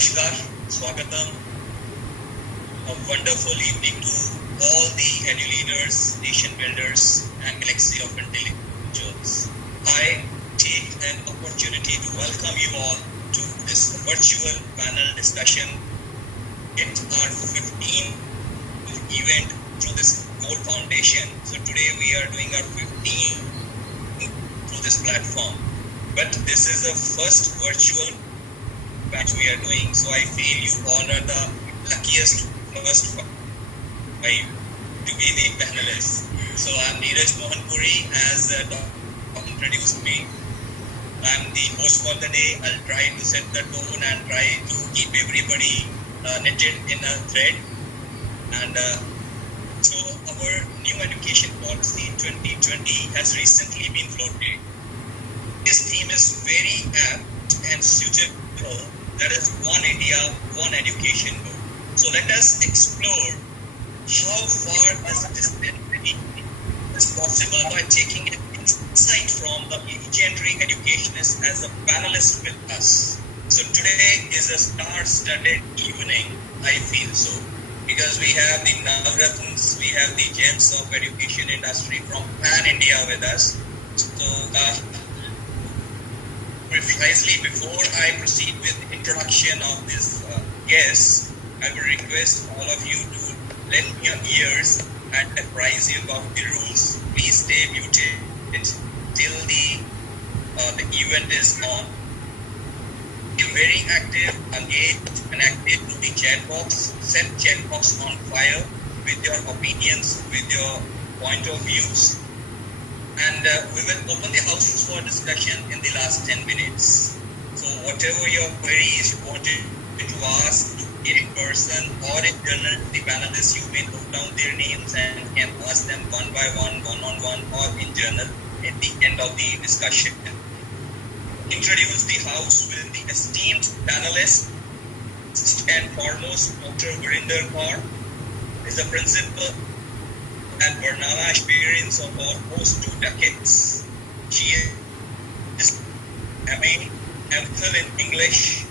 Namaskar, Swagatam. A wonderful evening to all the edu leaders, nation builders, and galaxy of intellectuals. I take an opportunity to welcome you all to this virtual panel discussion. It's our 15th event through this Gold Foundation. So today we are doing our 15th through this platform. But this is the first virtual batch we are doing. So I feel you all are the luckiest first five to be the panelists. So I'm Neeraj Mohanpuri, as Tom introduced me. I'm the host for the day. I'll try to set the tone and try to keep everybody knitted in a thread. And so our new education policy 2020 has recently been floated. This theme is very apt and suitable. That is One India, One Education goal. So let us explore how far this destiny is possible by taking an insight from the legendary educationists as a panelist with us. So today is a star-studded evening, I feel so, because we have the Navratnas, we have the gems of education industry from Pan-India with us. So precisely before I proceed with the introduction of this guest, I will request all of you to lend your ears and apprise you of the rules. Please stay muted till the event is on. Be very active, engaged, and active to the chat box. Set chat box on fire with your opinions, with your point of views. And we will open the house for discussion in the last 10 minutes. So whatever your queries you wanted to ask in person or in journal, the panelists, you may note down their names and can ask them one by one, one-on-one, or in journal at the end of the discussion. Introduce the house with the esteemed panelist and foremost, Dr. Gurinder Kaur is the principal and Barnala experience of almost 2 decades. She is MPhil in English.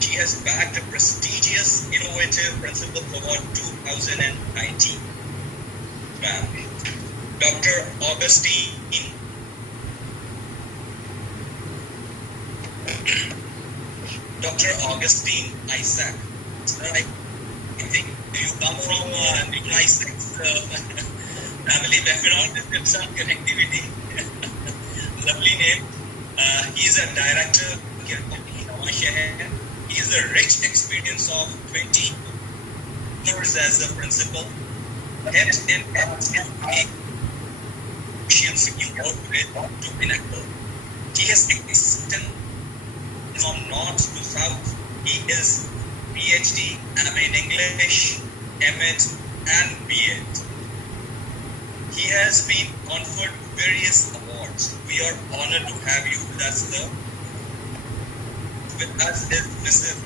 She has bagged a prestigious Innovative Principal Award 2019. Dr. Augustine Isaac. I think you come from Newton Isaac's family background with some connectivity. Lovely name. He is a director here in Navashahar. He has a rich experience of 20 years as a principal. Head and you work with to Pinnacle. He has existed from north to south. He is PhD, MA in English, MA and BEd. He has been conferred various awards. We are honored to have you with us. With us is Mrs.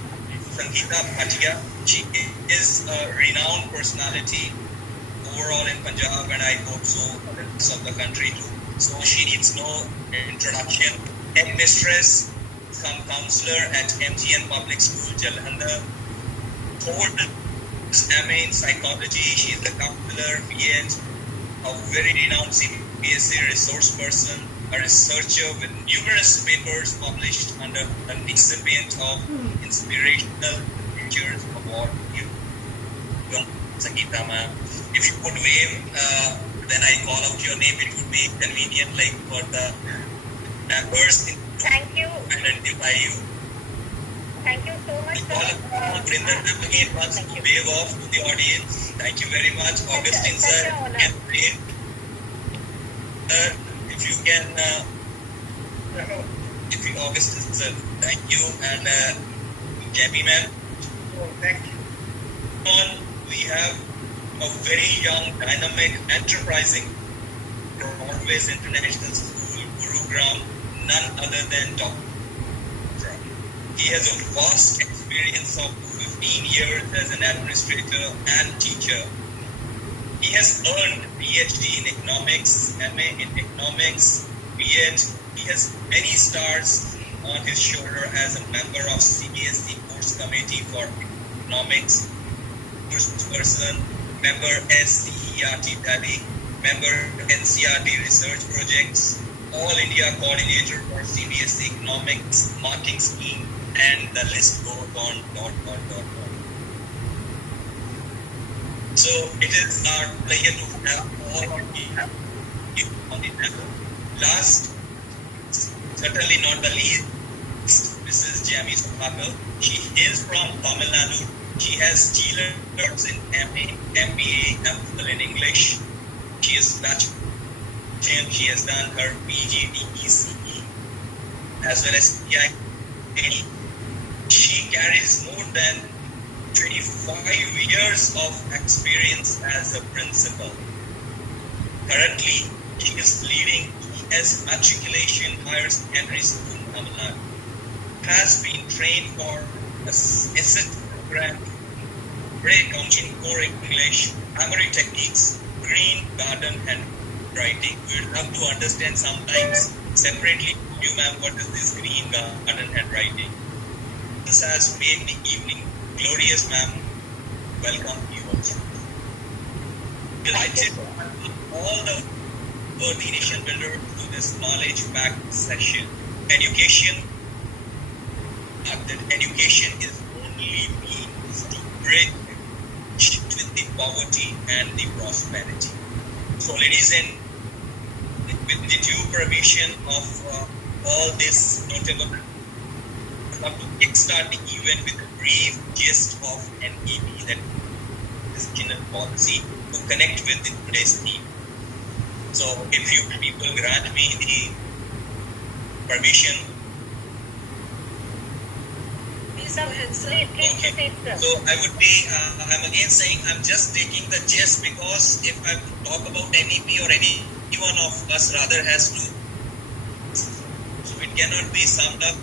Sangeeta Bhatia. She is a renowned personality overall in Punjab, and I hope so in the rest of the country too. So she needs no introduction. Headmistress, some counselor at MGN Public School, Jalandhar. Holds MA in psychology. She is a counselor, BEd, a very renowned CPSA resource person, a researcher with numerous papers published under the recipient of Inspirational Teachers Award. Sangeeta ma'am, if you could wave, then I call out your name. It would be convenient, like for the members to identify you. Thank you so much. Gurinder again wants to wave off to the audience. Thank you very much. Augustine sir, can wave. If you can, Augustine sir, thank you. And Jamie ma'am. Oh, thank you. We have a very young, dynamic, enterprising Broadway's International School, Gurugram, none other than Dr. He has a vast experience of 15 years as an administrator and teacher. He has earned PhD in economics, MA in economics, BEd. He has many stars on his shoulder as a member of CBSE course committee for economics, person, member SCERT Delhi, member NCRT research projects, All India coordinator for CBSE economics marking scheme, and the list goes on. So it is our pleasure to have all of you on the panel. Last, certainly not the least, Mrs. Jamie Sopakal. She is from Tamil Nadu. She has Bachelor's in MA, MBA, MPhil in English. She is bachelor. She has done her PG, DECE, as well as PhD. She carries more than 25 years of experience as a principal. Currently, she is leading ES Matriculation Higher Secondary School in Tamil Nadu. Has been trained for asset program, accounting, core English, primary techniques, green, garden, and writing. We would love to understand sometimes separately, you ma'am, what is this green, garden, and writing? This has made the evening glorious, ma'am. Welcome you also. Delighted to have all the nation builder to this knowledge-packed session. Education is only means to bridge with the poverty and the prosperity. So, ladies and with the due permission of all this notable, I have to kickstart the event with a brief gist of NEP, that is general policy, to connect with today's theme. So, if you people grant me the permission. Okay. So I would be, I'm again saying, I'm just taking the gist, because if I talk about NEP or any one of us rather has to, so it cannot be summed up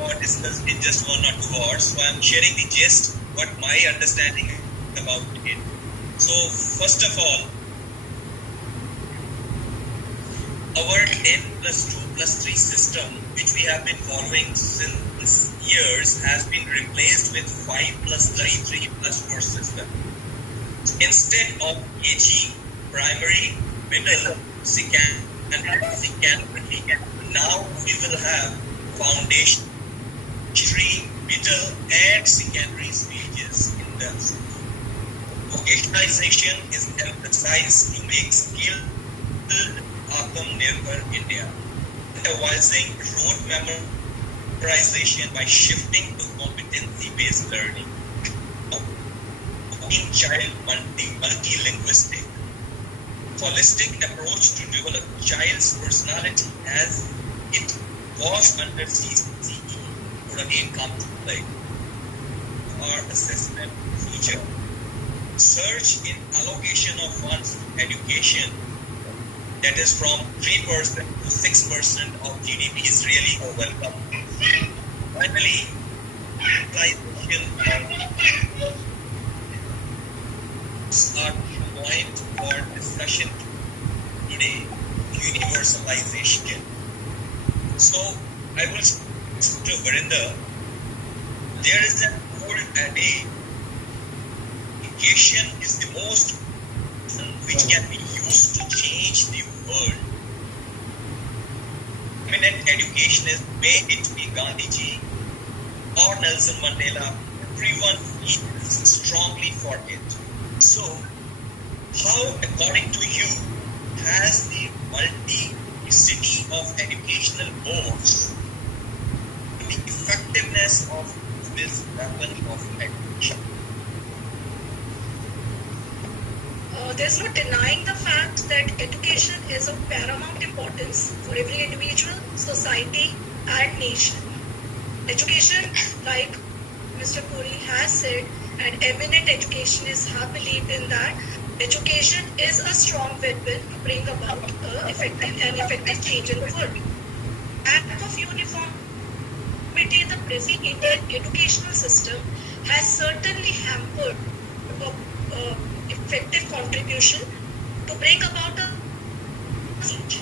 or discussed in just 1 or 2 hours. So I'm sharing the gist, what my understanding about it. So first of all, our 10+2+3 system, which we have been following since years, has been replaced with 5+3+4 system. Instead of KG, primary, middle, secondary, now we will have foundation, middle, and secondary stages in the school. Vocationalization is emphasized to make skilled Atmanirbhar India, advising rote memorization by shifting to competency-based learning, making child multi-linguistic, holistic approach to develop child's personality as it was under CCE would again come to play. Our assessment feature, surge in allocation of funds to education, that is from 3% to 6% of GDP, is really a welcome. Finally, are point for discussion today, universalization. So I will speak to Varinder. There is an old adage, education is the most which can be used to change the world. Eminent education is, may it be Gandhiji or Nelson Mandela, everyone feels strongly for it. So, how, according to you, has the multiplicity of educational boards, the effectiveness of this weapon of education? There's no denying the fact that education is of paramount importance for every individual, society, and nation. Education, like Mr. Puri has said, and eminent educationists have believed in that, education is a strong weapon to bring about an effective change in the world. Lack of uniformity in the present Indian educational system has certainly hampered effective contribution to bring about a change.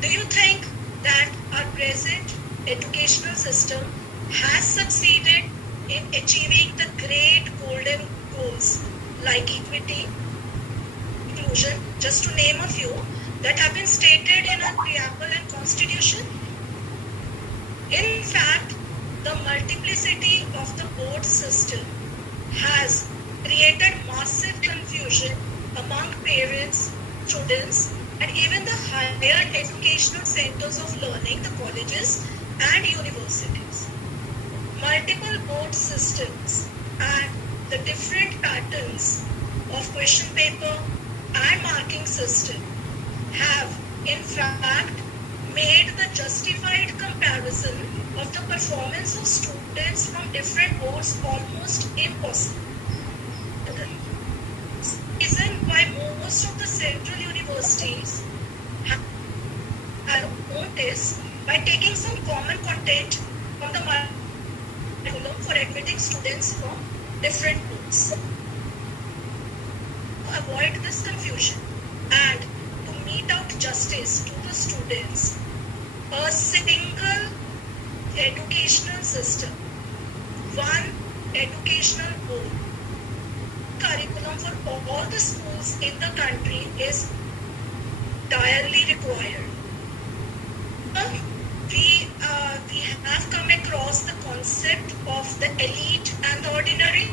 Do you think that our present education system has succeeded in achieving the great golden goals like equity, inclusion, just to name a few, that have been stated in our preamble and constitution. In fact, the multiplicity of the board system has created massive confusion among parents, students, and even the higher educational centers of learning, the colleges and universities. Multiple board systems and the different patterns of question paper and marking system have in fact made the justified comparison of the performance of students from different boards almost impossible. Reason why most of the central universities have noticed by taking some common content from the curriculum for admitting students from different boards. To avoid this confusion and to mete out justice to the students, a single educational system, one educational board, curriculum for all the schools in the country is direly required. We have come across the concept of the elite and the ordinary,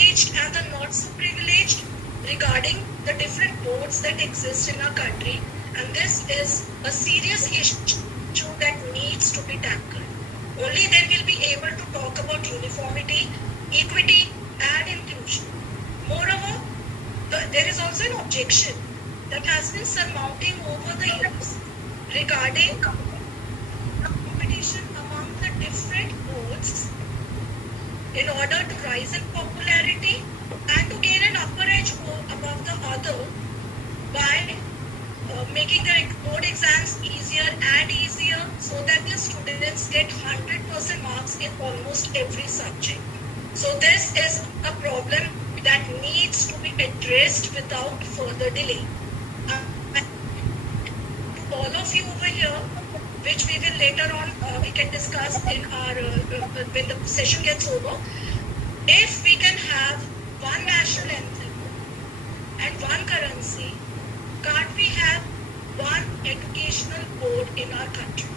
privileged and the not so privileged regarding the different boards that exist in our country, and this is a serious issue that needs to be tackled. Only then we'll be able to talk about uniformity, equity, and inclusion. Moreover, there is also an objection that has been surmounting over the years regarding competition among the different boards in order to rise in popularity and to gain an upper edge above the other by making the board exams easier and easier so that the students get 100% marks in almost every subject. So this is a problem that needs to be addressed without further delay. To all of you over here, which we will later on we can discuss in our when the session gets over, if we can have one national anthem and one currency, can't we have one educational board in our country?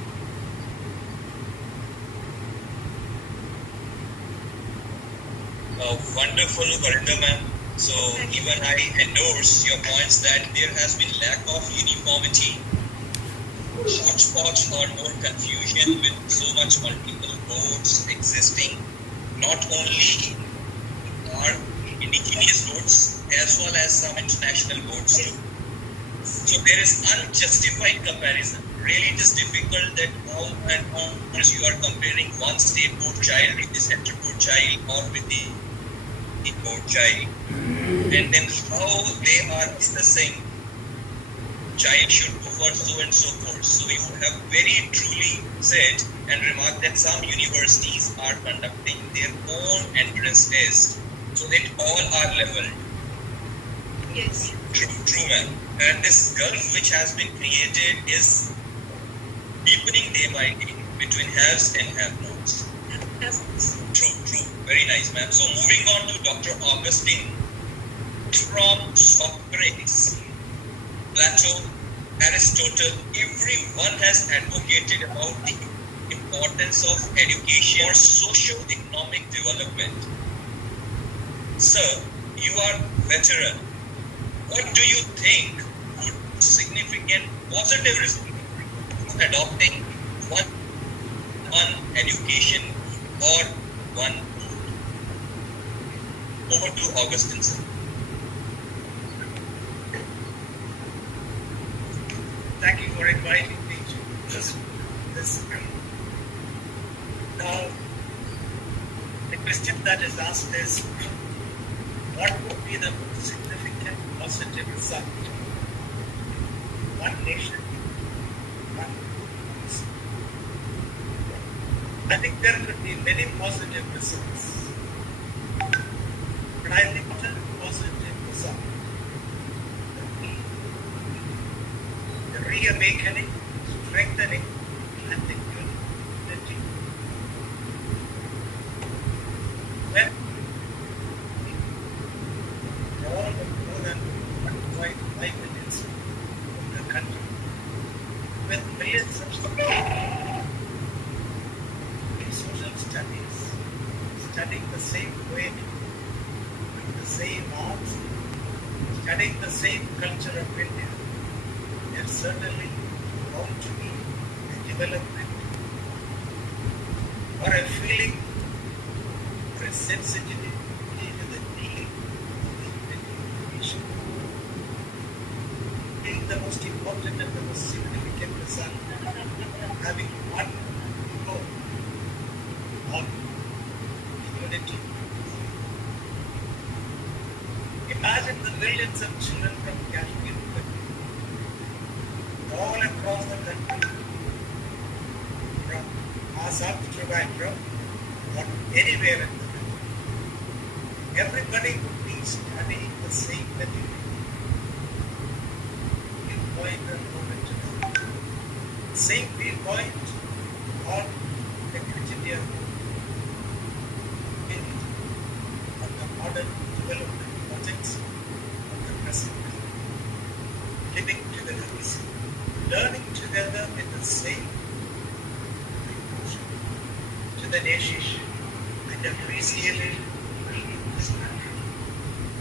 Wonderful, Karinda ma'am. So even I endorse your points that there has been lack of uniformity, hodgepodge or more confusion with so much multiple boards existing, not only our indigenous boards as well as some international boards too. So there is unjustified comparison. Really it is difficult that how and how you are comparing one state board child with the central board child or with the board child, and then how they are discussing child should go for so and so course. So you have very truly said and remarked that some universities are conducting their own entrance test so that all are leveled. Yes. True ma'am. And this gulf which has been created is deepening day by day between haves and have-nots. True. Very nice, ma'am. So moving on to Dr. Augustine, from Socrates, Plato, Aristotle, everyone has advocated about the importance of education for socio-economic development. Sir, you are veteran. What do you think would significant positive result of adopting one education or one? Over to Augustine, sir. Thank you for inviting me to this. Now, the question that is asked is, what would be the significant positive result? One nation, one policy. I think there could be many positive results. But I think one positive result, the reawakening, strengthening, and the unity country with millions of students in social studies studying the same poetry, the same arts, studying the same culture of India. There certainly bound to be a development or a feeling or a sensitivity to the need of education. Being the most important and the most significant result, having one goal of unity. Imagine the millions of children from Kashmir all across the country, from Assam to Trivandrum, or anywhere in the country. Everybody would be studying the same material. Viewpoint and movement together. Same viewpoint on the criteria of the modern development projects of the present. Living together, learning together in the same to the nation and appreciating this country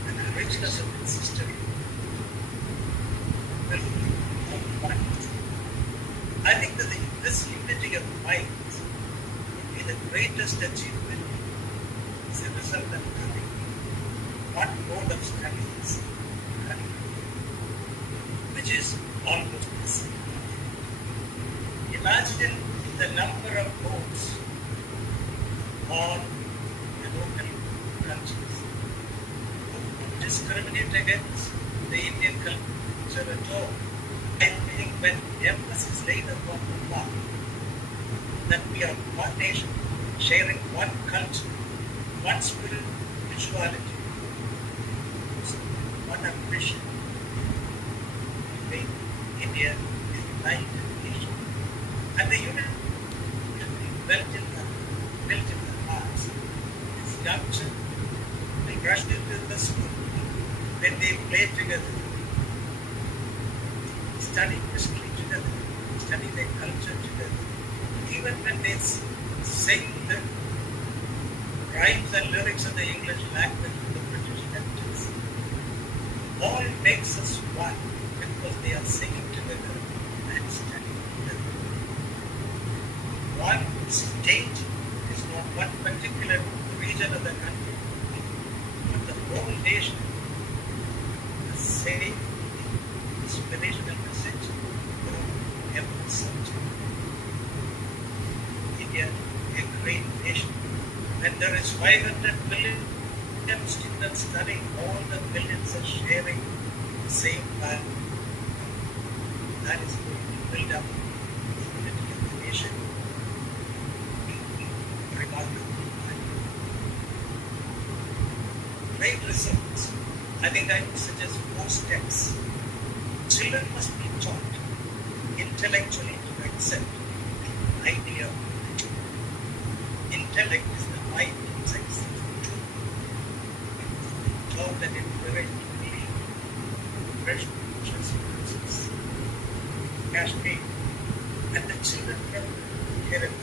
and the richness of its history. I think that this unity of minds would be the greatest achievement as a result of having one mode of studies, which is almost the same. Imagine the number of modes on the local cultures who discriminate against the Indian culture at all. I think when emphasis is laid upon the fact that we are one nation, sharing one culture, one spirituality, one ambition to make India a united nation. And the unity will be built in the hearts. It's young children, they rush into the school, then they play together, study history together, study their culture together. Even when they sing the rhymes and lyrics of the English language in the British lectures, all makes us one because they are singing together and studying together. One state is not one particular region of the country, but the whole nation. The same inspirational message from every subject. India, a great nation. When there is 500 million students studying, all the millions are sharing the same value. That is going to build up the unity of the nation. Remarkable. Great results. I think I would suggest 4 steps. Children must be taught intellectually to accept the idea of unity. Intellect is the mind inside self-control. Taught and encouraged to believe fresh process. Kashmir and the children from Kerala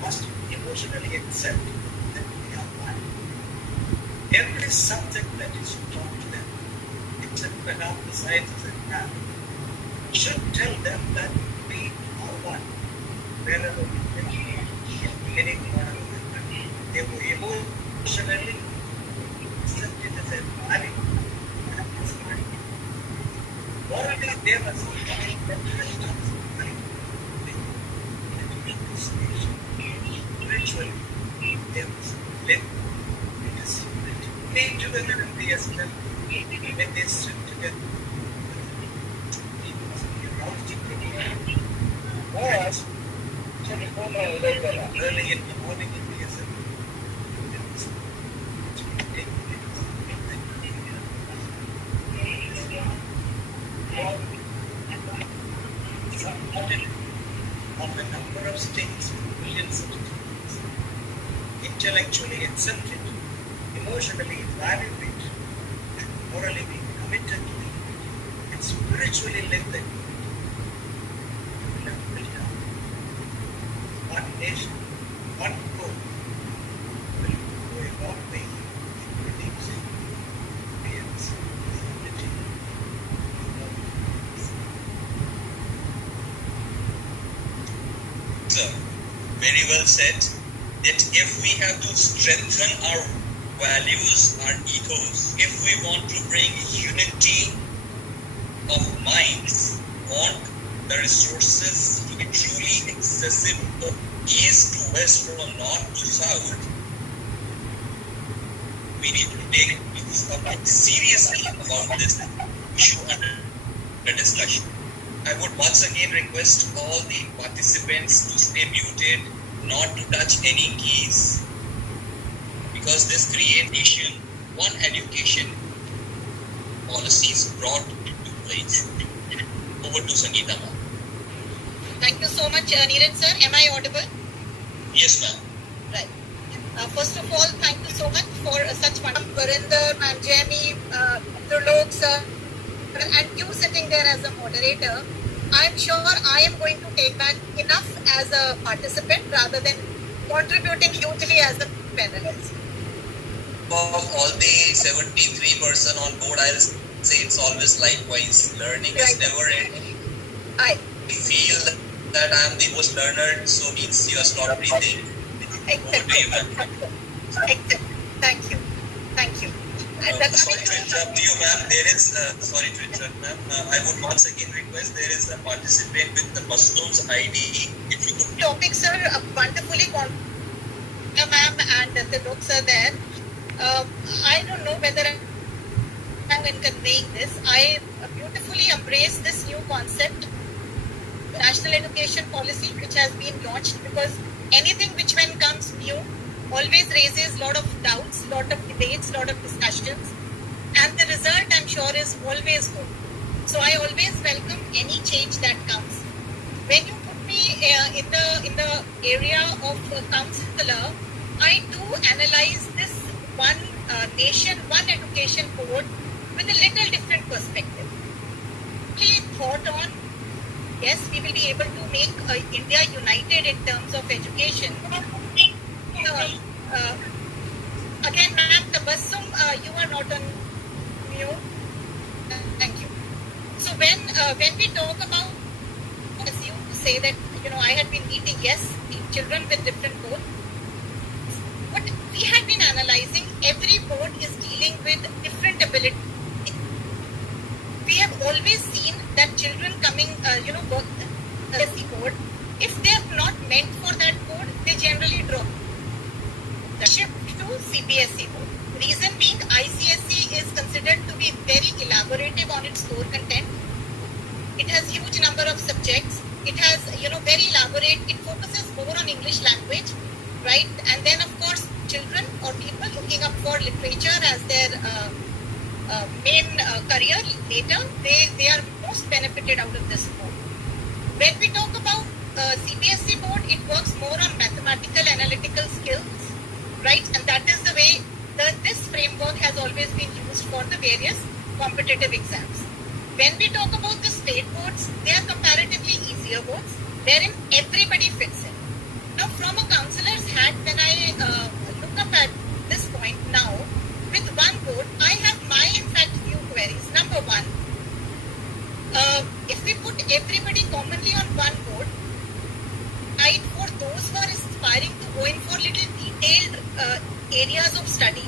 must emotionally accept that we are one. Every subject that is taught to them, except perhaps the sciences and math, should tell them that we are one. Wherever we live, in any corner of the country, they will emotionally accept it as a value and as a right. Morally, they must be professionals in this nation. Spiritually, they must live in this unity. Play together in the assembly. When they sit together, it must be a rousing program. Whereas, early in the morning in the assembly, there must take supported of a number of states with millions of students, intellectually accepted, emotionally valued it, and morally be committed to it, and spiritually live the unity. nation, one goal will go a long way in reducing variance in unity. So, very well said. That if we have to strengthen our values, our ethos, if we want to bring unity of minds, want the resources to be truly accessible east to west, from north to south, we need to take something seriously about this issue under discussion. I would once again request all the participants to stay muted, not to touch any keys, because this creation, one education policies brought into place. Over to Sangeeta ma'am. Thank you so much, Neeraj sir. Am I audible? Yes ma'am. Right. First of all, thank you so much for such wonderful Varinder, Ma'am Jamie, Trulok sir, and you sitting there as a moderator. I'm sure I am going to take back enough as a participant rather than contributing hugely as a panelist. Of all the 73% on board, I'll say it's always likewise. Learning is never ending. I feel that I'm the most learner, so means you are not breathing. Over to you, ma'am. Thank you. Thank you. Sorry to interrupt you, ma'am. There is, sorry to interrupt, ma'am. I would once again request there is a participant with the Muslim's ID. If you could. Topics are wonderfully ma'am, and the looks are there. I don't know whether I'm in conveying this. I beautifully embrace this new concept, national education policy, which has been launched, because anything which when comes new always raises a lot of doubts, lot of debates, lot of discussions, and the result, I'm sure, is always good. So I always welcome any change that comes. When you put me in the area of counselor, I do analyze this one nation, one education code with a little different perspective. Please thought on, yes, we will be able to make India united in terms of education. Again, ma'am, Tabassum, you are not on mute. Thank you. So when we talk about, as you say that, I had been meeting, yes, the children with different codes, but we had been analyzing every board is dealing with different ability. We have always seen that children coming, work the board, if they are not meant for that board, they generally drop. The shift to CBSE board. Reason being, ICSE is considered to be very elaborative on its core content. It has huge number of subjects. It has, very elaborate. It focuses more on English language, right? And then, of course, children or people looking up for literature as their main career later, they are most benefited out of this board. When we talk about CBSE board, it works more on mathematical analytical skills, right? And that is the way this framework has always been used for the various competitive exams. When we talk about the state boards, they are comparatively easier boards, wherein everybody fits in. Now, from a counselor's hat, when I look up at this point now, with one board, I have my, in fact, few queries. Number one, if we put everybody commonly on one board, right, for those who are aspiring to go in for little detailed areas of study,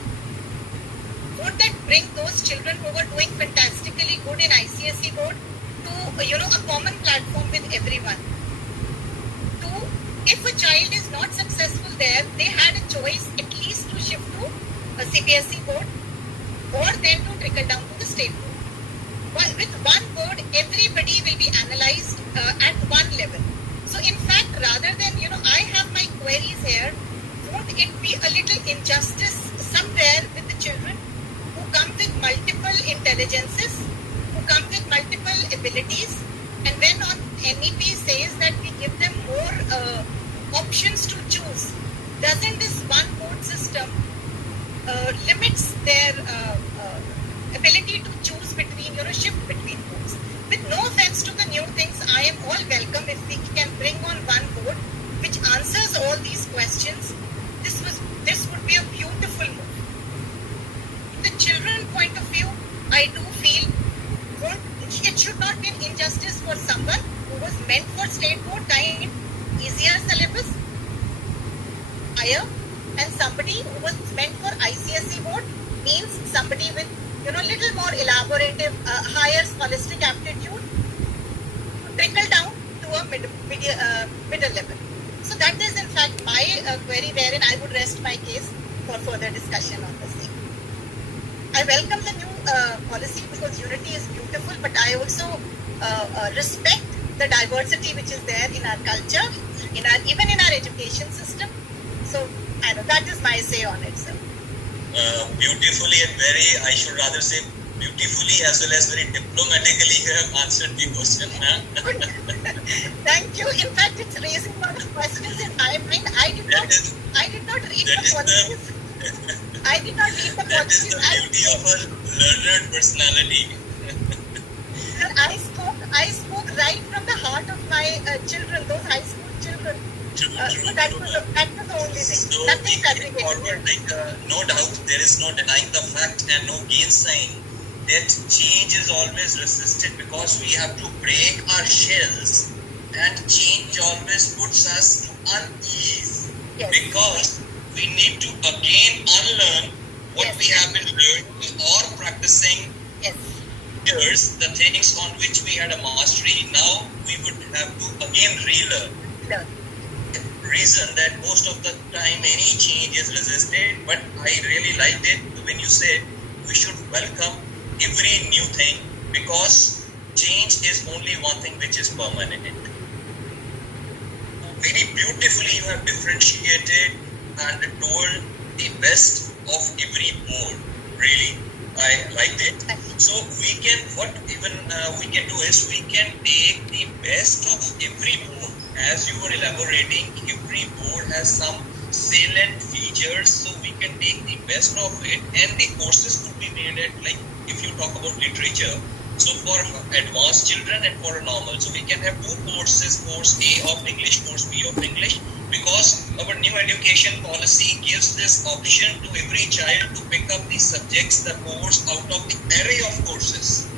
would that bring those children who were doing fantastically good in ICSE board to, a common platform with everyone? Two, if a child is not successful there, they had a choice at least to shift to a CBSE board or then to trickle down to the state board. But with one board, everybody will be analyzed at one level. So in fact, rather than, I have my queries here, would it be a little injustice somewhere with the children who come with multiple intelligences, who come with multiple abilities, and when on NEP says that we give them more options to choose, doesn't this one board system limits their ability to choose between, shift between boards? With no offense to the new things, I am all welcome if we can bring on one board which answers all these questions, this would be a beautiful move. From the children point of view, I do feel it should not be an injustice for someone who was meant for state board kind, easier syllabus, higher, and somebody who was meant for ICSE board means somebody with little more elaborative, higher scholastic aptitude, trickle down to a middle level. So that is in fact my query, wherein I would rest my case for further discussion on the same. I welcome the new policy because unity is beautiful, but I also respect the diversity which is there in our culture, even in our education system. So I know that is my say on it, sir. Beautifully and I should rather say beautifully as well as very diplomatically you have answered the question, ma'am. Thank you. In fact, it's raising a lot of questions in my mind. I did not read the policies. I did not read the policies. That is the beauty of a learned personality. I spoke right from the heart of my children, those high school children. That was the only thing. So Nothing we forward, no doubt, there is no denying the fact and no gainsaying that change is always resisted because we have to break our shells, and change always puts us to unease. Yes. Because we need to again unlearn what Yes. we have been learning or practicing Yes. years, the things on which we had a mastery. Now we would have to again relearn. Learn. Reason that most of the time any change is resisted, but I really liked it when you said we should welcome every new thing because change is only one thing which is permanent. Very beautifully you have differentiated and told the best of every board. Really, I liked it. So we can, we can do is we can take the best of every board. As you were elaborating, every board has some salient features, so we can take the best of it, and the courses could be made at, like, if you talk about literature, so for advanced children and for a normal, so we can have two courses, course A of English, course B of English, because our new education policy gives this option to every child to pick up the subjects, the course out of the array of courses.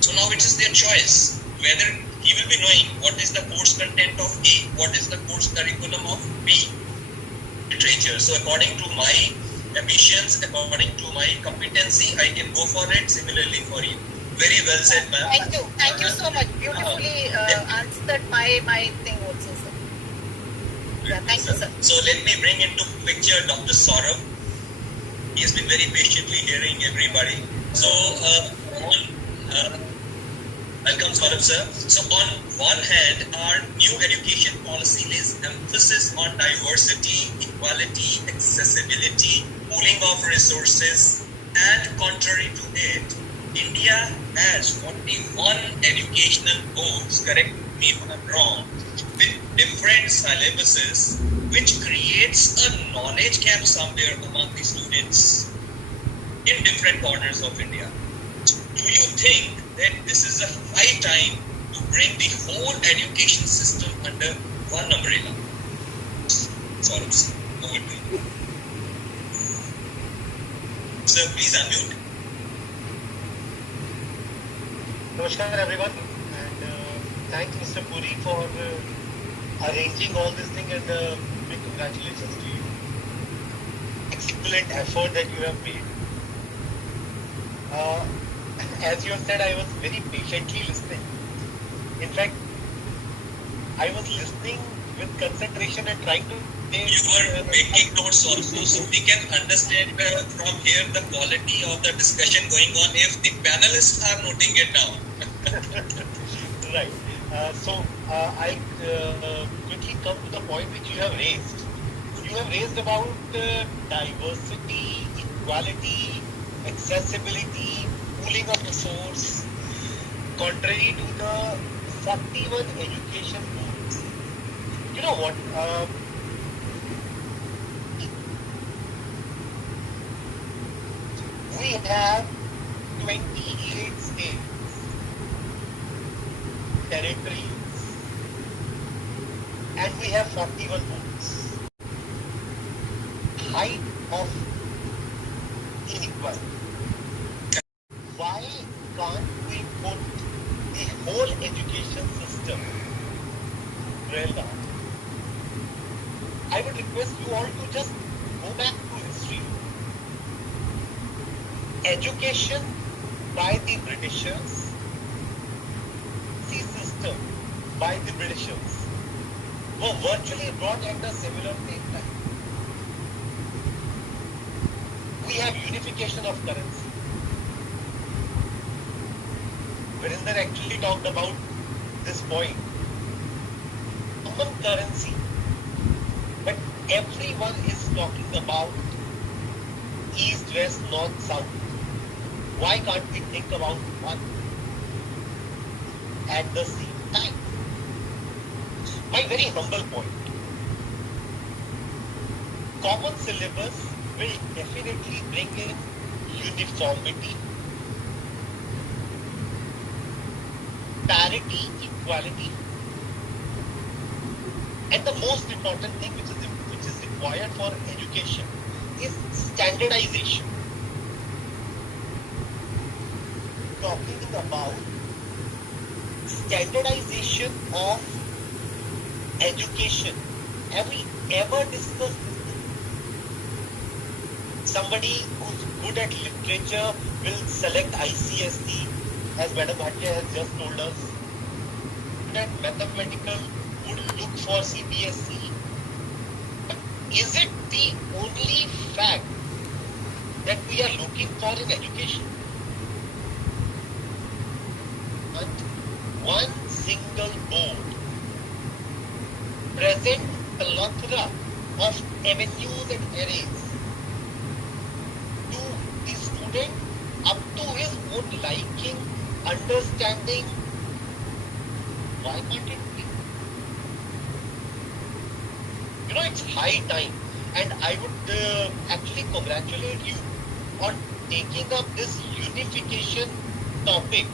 So now it is their choice whether he will be knowing what is the course content of A, what is the course curriculum of B, literature. So according to my ambitions, according to my competency, I can go for it. Similarly for you. Very well said, ma'am. Thank you so much. Beautifully answered my thing also, sir. Yeah, thank you, sir. So let me bring into picture Dr. Saurabh. He has been very patiently hearing everybody. So welcome, Saurabh, sir. So on one hand, our new education policy lays emphasis on diversity, equality, accessibility, pooling of resources, and contrary to it, India has 41 educational boards, correct me if I'm wrong, with different syllabuses, which creates a knowledge gap somewhere among the students in different corners of India. Do you think that this is a high time to bring the whole education system under one umbrella? Sorry, over to you. Sir, please unmute. Namaskar everyone, and thanks Mr. Puri for arranging all this thing, and big congratulations to you. Excellent effort that you have made. As you have said, I was very patiently listening. In fact, I was listening with concentration and trying to... You were making notes also, so we can understand from here the quality of the discussion going on if the panelists are noting it down. Right. So I'll quickly come to the point which you have raised. You have raised about diversity, equality, accessibility, pooling of resource, contrary to the 41 education boards. You know what? We have 28 states, territories, and we have 41 votes. Height of inequality. Why can't we put the whole education system drill down? I would request you all to just go back to history. Education by the Britishers, the system by the Britishers were virtually brought at the similar same time. We have unification of currency. Virinder actually talked about this point. Common currency, but everyone is talking about east, west, north, south. Why can't we think about one at the same time? My very humble point. Common syllabus will definitely bring in uniformity, parity, equality, and the most important thing which is required for education is standardization. Talking about standardization of education. Have we ever discussed this? Somebody who's good at literature will select ICSE, as Madam Bhatia has just told us. Good at mathematical would look for CBSE. But is it the only fact that we are looking for in education? But one single board present a plethora of avenues and arrays to the student up to his own liking, understanding. Why can't it be? You know, it's high time, and I would actually congratulate you on taking up this unification topic.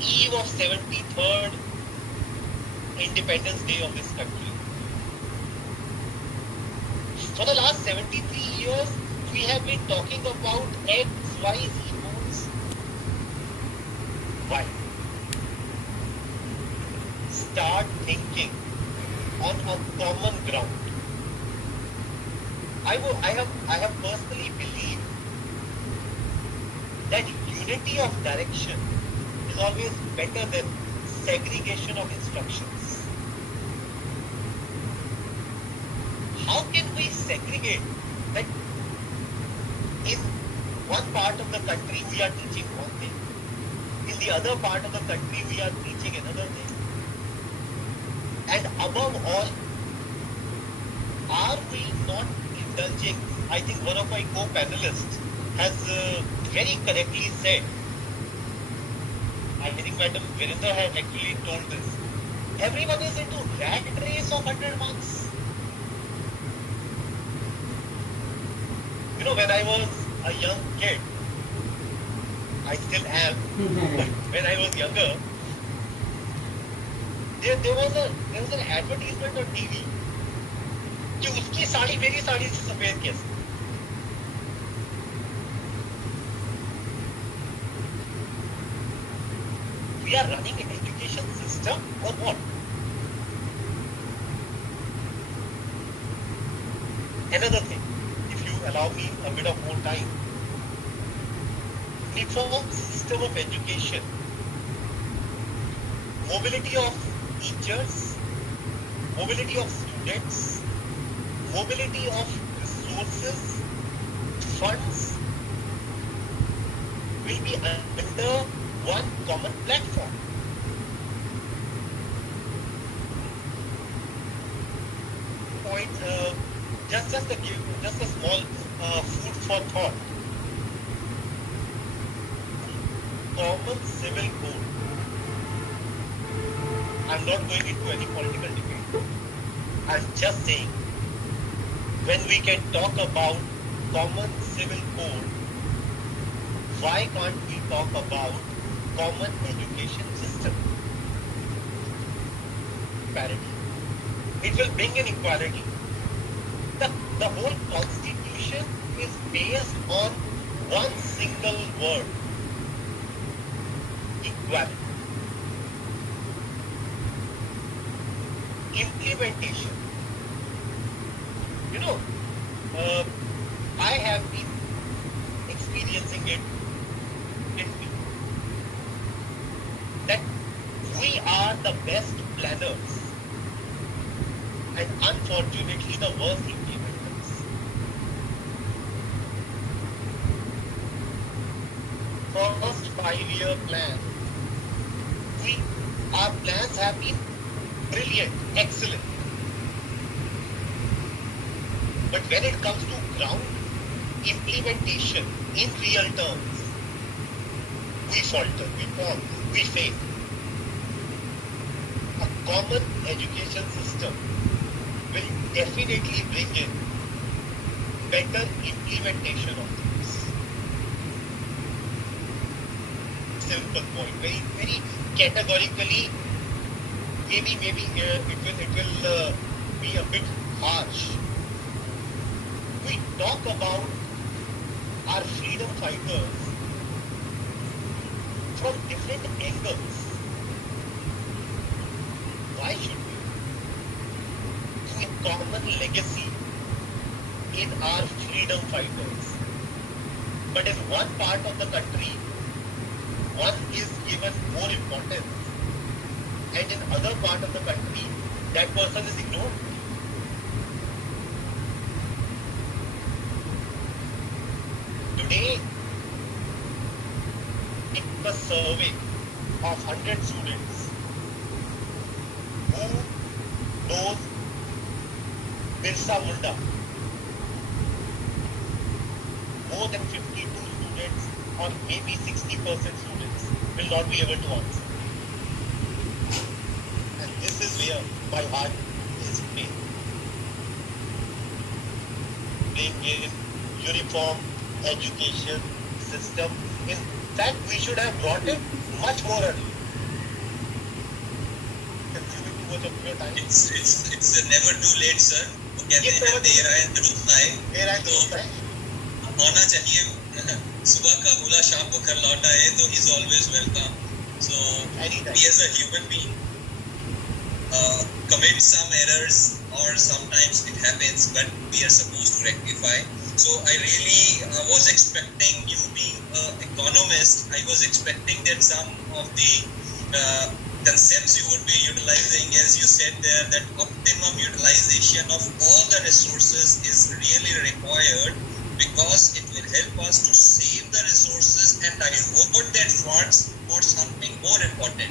Eve of 73rd Independence Day of this country. For the last 73 years, we have been talking about X, Y, Z votes. Why? Start thinking on a common ground. I have personally believed that unity of direction is always better than segregation of instructions. How can we segregate that in one part of the country we are teaching one thing, in the other part of the country we are teaching another thing? And above all, are we not indulging? I think one of my co-panelists has very correctly said, I think Madam Virinder has actually told this. Everyone is into rat race of 100 marks. You know, when I was a young kid, I still am, but when I was younger, there was an advertisement on TV कि उसकी साड़ी मेरी साड़ी से सफेद कैसे? We are running an education system or what? Another thing, if you allow me a bit of more time, uniform system of education, mobility of teachers, mobility of students, mobility of resources, funds will be under one common platform. Point, just a small food for thought. Common civil code. I'm not going into any political debate. I'm just saying, when we can talk about common civil code, why can't we talk about common education system? parity. It will bring in equality. The whole constitution is based on one single word: equality. Implementation. You know, I have been experiencing it in me that we are the best planners and unfortunately the worst implementers. First 5-year plan, our plans have been brilliant, excellent. But when it comes to ground implementation in real terms, we falter, we fall, we fail. A common education system will definitely bring in better implementation of things. Simple point, very categorically. Maybe it will be a bit harsh. We talk about our freedom fighters from different angles. Why should we? We common legacy in our freedom fighters. But in one part of the country, one is given more importance, and in other part of the country, that person is ignored. Today, in a survey of 100 students, who knows Birsa Munda? More than 52 students or maybe 60% students will not be able to answer. And this is where my heart is pain. Bring in uniform education system. In fact, we should have brought it much more early. Consuming too much of your time. It's never too late, sir. वो कहते हैं देर आए दुरुस्त आए तो आना चाहिए सुबह का भूला शाम को घर लौट आए तो he is always welcome. So we as a human being commit some errors or sometimes it happens, but we are supposed to rectify. So I really was expecting, you being an economist, I was expecting that some of the concepts you would be utilizing, as you said there, that optimum utilization of all the resources is really required, because it will help us to save the resources and divert that funds for something more important.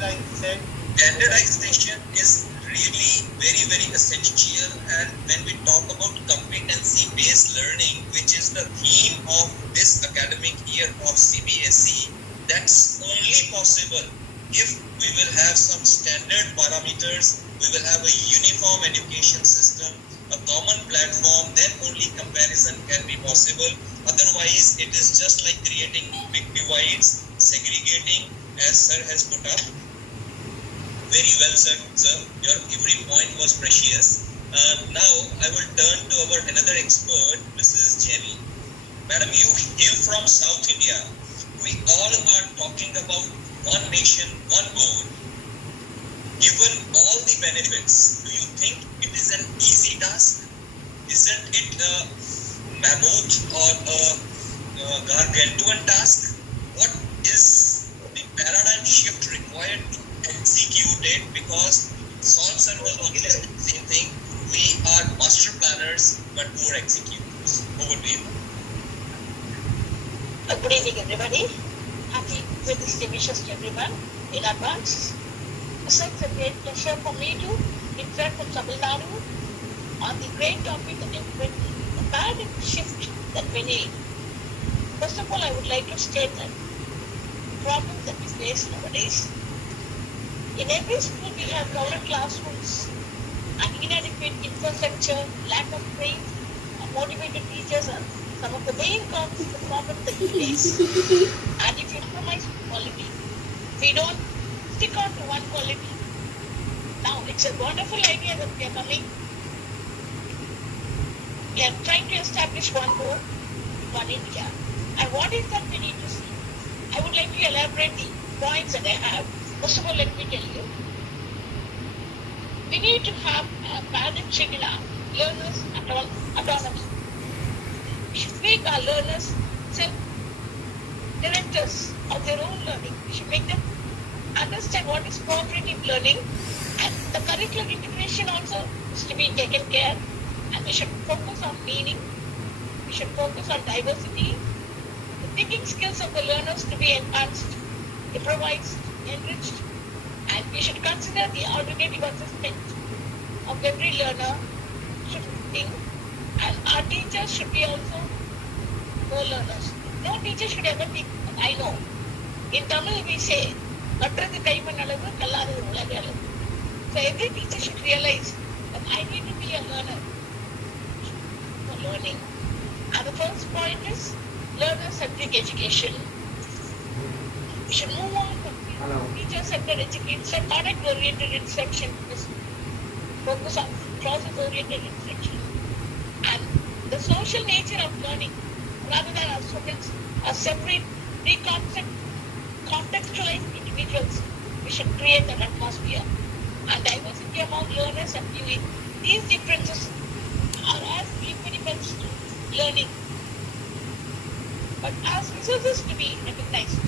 Like you said, standardization is really very essential, and when we talk about competency based learning, which is the theme of this academic year of CBSE, that's only possible if we will have some standard parameters, we will have a uniform education system, a common platform, then only comparison can be possible. Otherwise, it is just like creating big divides, segregating, as sir has put up. Very well, sir. Your every point was precious. Now, I will turn to our another expert, Mrs. Jenny. Madam, you hail from South India. We all are talking about one nation, one goal. Given all the benefits, do you think it is an easy task? Isn't it a mammoth or a gargantuan task? What is the paradigm shift required to execute it? Because Saul sir was always saying the same thing. We are master planners but poor executors. Over to you. Good evening, everybody. Happy with this wishes to everyone in advance. It's a great pleasure for me to interact with Tamil Nadu on the great topic of the paradigm shift that we need. First of all, I would like to state that problems that we face nowadays. In every school, we have crowded classrooms, and inadequate infrastructure, lack of trained, motivated teachers are some of the main causes of the problems that we face. And if you compromise quality, we don't stick on to one quality, Now, it's a wonderful idea that we are coming. We are trying to establish one goal, one India. And what is that we need to see? I would like to elaborate the points that I have. First of all, let me tell you, we need to have a paradigm shift in our learners' autonomy. We should make our learners self-directors of their own learning. We should make them understand what is cooperative learning, and the curricular integration also is to be taken care, and we should focus on meaning, we should focus on diversity, the thinking skills of the learners to be enhanced, improvised, enriched, and we should consider the alternative assessment of every learner should think, and our teachers should be also co-learners. No teacher should ever think, I know. In Tamil we say, கற்றது கைமண் அளவு கல்லாதது உலக அளவு. So every teacher should realize that I need to be a learner for learning. And the first point is learner-centric education. We should move on from teacher-centered education, product-oriented instruction, focus on process-oriented instruction. And the social nature of learning, rather than as students, as separate, contextualized individuals, we should create an atmosphere. And diversity among learners and viewing. These differences are as impediments to learning, but as resources to be recognized,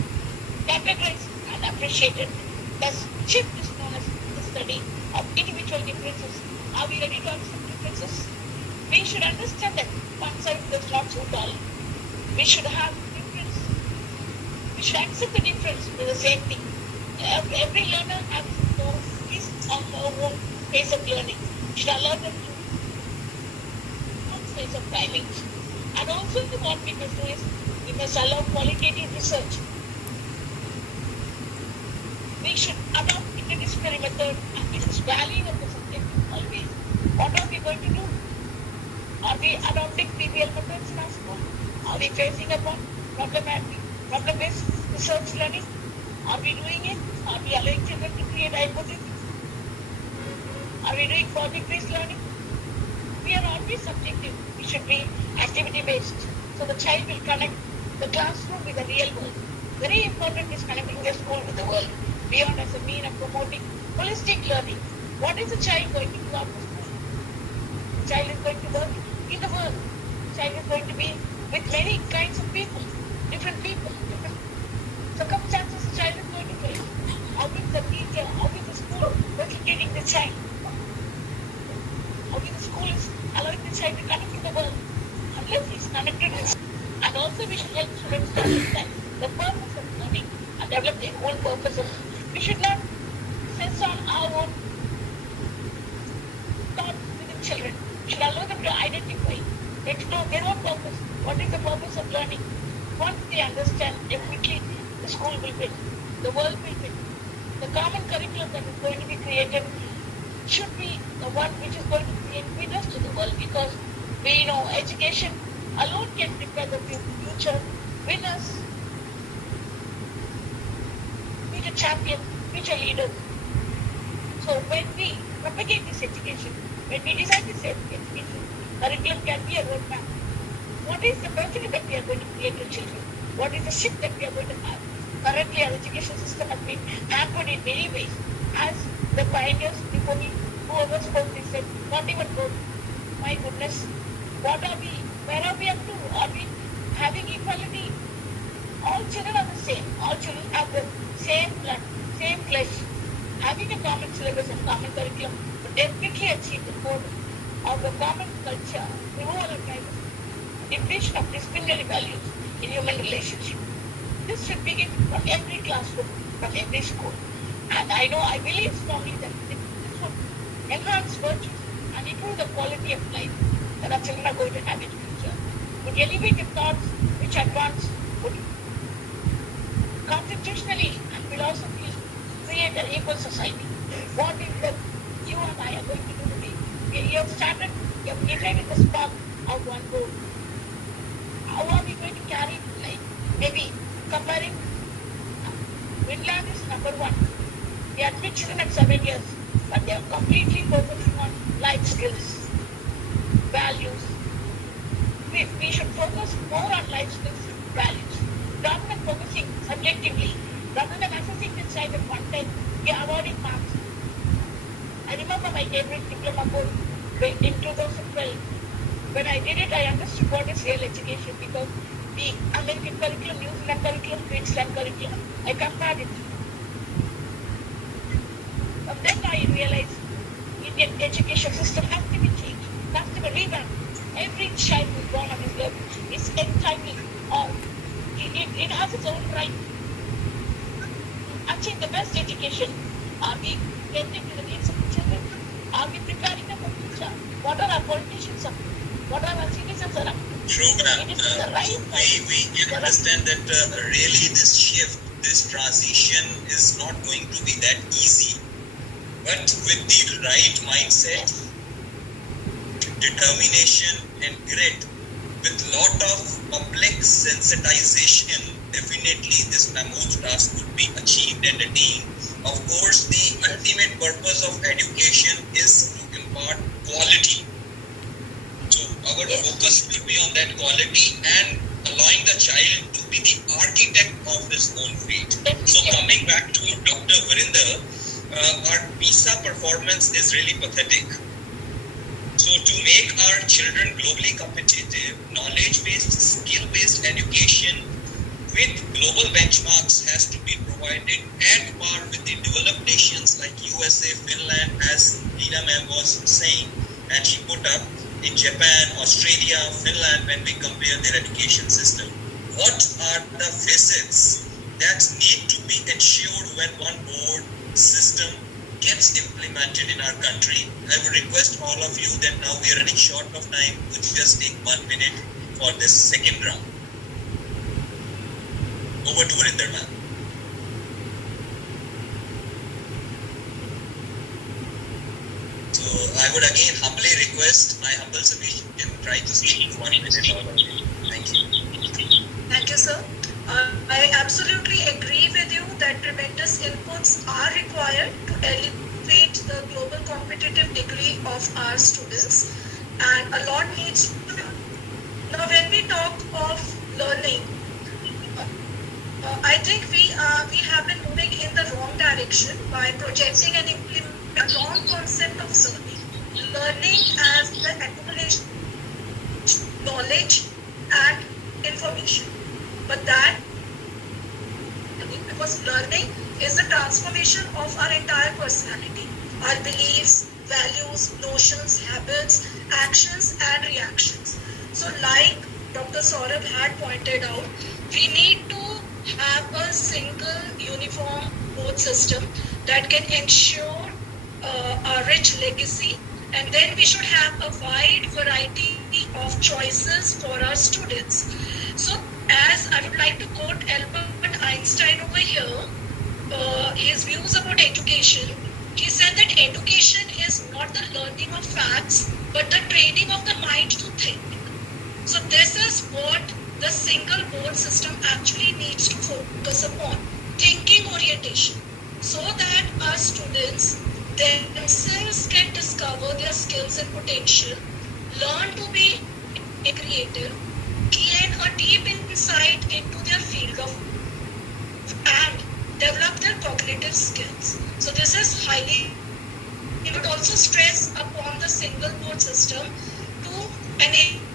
categorized, and appreciated. Thus, shift is known as the study of individual differences. Are we ready to accept differences? We should understand that one size does not suit all. We should have difference. We should accept the difference to the same thing. Every learner has his or her own pace of learning. We should allow them to own pace of timing. And also what we must do is we must allow qualitative research. We should adopt interdisciplinary method and it is value of the subject always. What are we going to do? Are we adopting PBL methods in our school? Are we facing upon problem-based research learning? Are we doing it? Are we allowing children to create hypotheses? Are we doing project-based learning? We are always subjective. We should be activity-based. So the child will connect the classroom with the real world. Very important is connecting the school with the world. Beyond as a mean of promoting holistic learning. What is the child going to do after school? The child is going to work in the world. The child is going to be with many kinds of people, different circumstances the child is going to face. How is the teacher, how is the school facilitating the child? How is the school is allowing the child to connect with the world? Unless he is connected with. And also we should help students to understand the purpose of learning and develop their own purposes. We should not focus on our own thoughts within children. We should allow them to identify, explore their own purpose. What is the purpose of learning? Once they understand, definitely the school will win. The world will win. The common curriculum that is going to be created should be the one which is going to create winners to the world, because we know education alone can prepare the future winners, future champions, future leaders. So when we propagate this education, when we design this education, curriculum can be a roadmap. What is the president that we are going to create to children? What is the shift that we are going to have? Currently, our education system has been hampered in many ways. As the pioneers before me, whoever spoke, they said, not even good. My goodness, what are we? Where are we up to? Are we having equality? All children are the same. All children have the same blood, same flesh. Having a common syllabus and common curriculum would definitely achieve the goal of the common culture, removal of diversity, depletion of disciplinary values in human relationships. This should begin from every classroom, from every school. And I believe strongly that this would enhance virtues and improve the quality of life that our children are going to have in the future. Would elevate the thoughts which advance, would constitutionally and philosophically create an equal society. What is that you and I are going to do today? You have started, you have ignited the spark of one goal. How are we going to carry it to life? Maybe comparing Finland is number one. They admit children at 7 years. but they are completely focusing on life skills, values. We should focus more on life skills and values rather than focusing subjectively, rather than assessing the child at one time, awarding marks. I remember my Cambridge diploma course in 2012. When I did it, I understood what is real education because the American curriculum, New Zealand curriculum, Queensland curriculum, I compared it. And then I realized Indian education system has to be changed, has to be revamped. Every child who is born on this earth is entitled or it has its own right to achieve the best education. Are we tending to the needs of the children? Are we preparing them for the future? What are our politicians up to? What are our citizens are up to? True, ma'am. We can understand that really this shift, this transition is not going to be that easy. But with the right mindset, determination and grit, with lot of complex sensitization, definitely this mammoth task could be achieved and attained. Of course, the ultimate purpose of education is to impart quality. So our focus will be on that quality and allowing the child to be the architect of his own fate. So coming back to Dr. Verinder, our PISA performance is really pathetic. So to make our children globally competitive, knowledge-based, skill-based education with global benchmarks has to be provided at par with the developed nations like USA, Finland, as Leela ma'am was saying, and she put up in Japan, Australia, Finland when we compare their education system. What are the facets that need to be ensured when one board system gets implemented in our country? I would request all of you that now we are running short of time to just take 1 minute for this second round. Over to Verinder ma'am. So I would again humbly request my humble submission try to speak 1 minute. Thank you. Thank you, sir. I absolutely agree with you that tremendous inputs are required to elevate the global competitive degree of our students, and a lot needs to be done. Now, when we talk of learning, I think we have been moving in the wrong direction by projecting and implementing a wrong concept of learning. Learning as the accumulation of knowledge and information. But that, because learning is the transformation of our entire personality, our beliefs, values, notions, habits, actions, and reactions. So like Dr. Saurabh had pointed out, we need to have a single uniform board system that can ensure a rich legacy, and then we should have a wide variety of choices for our students. So as I would like to quote Albert Einstein over here, his views about education, he said that education is not the learning of facts, but the training of the mind to think. So this is what the single board system actually needs to focus upon, thinking orientation, so that our students themselves can discover their skills and potential, learn to be creative, gain a deep insight into their field of and develop their cognitive skills. So this is highly, it would also stress upon the single board system to enable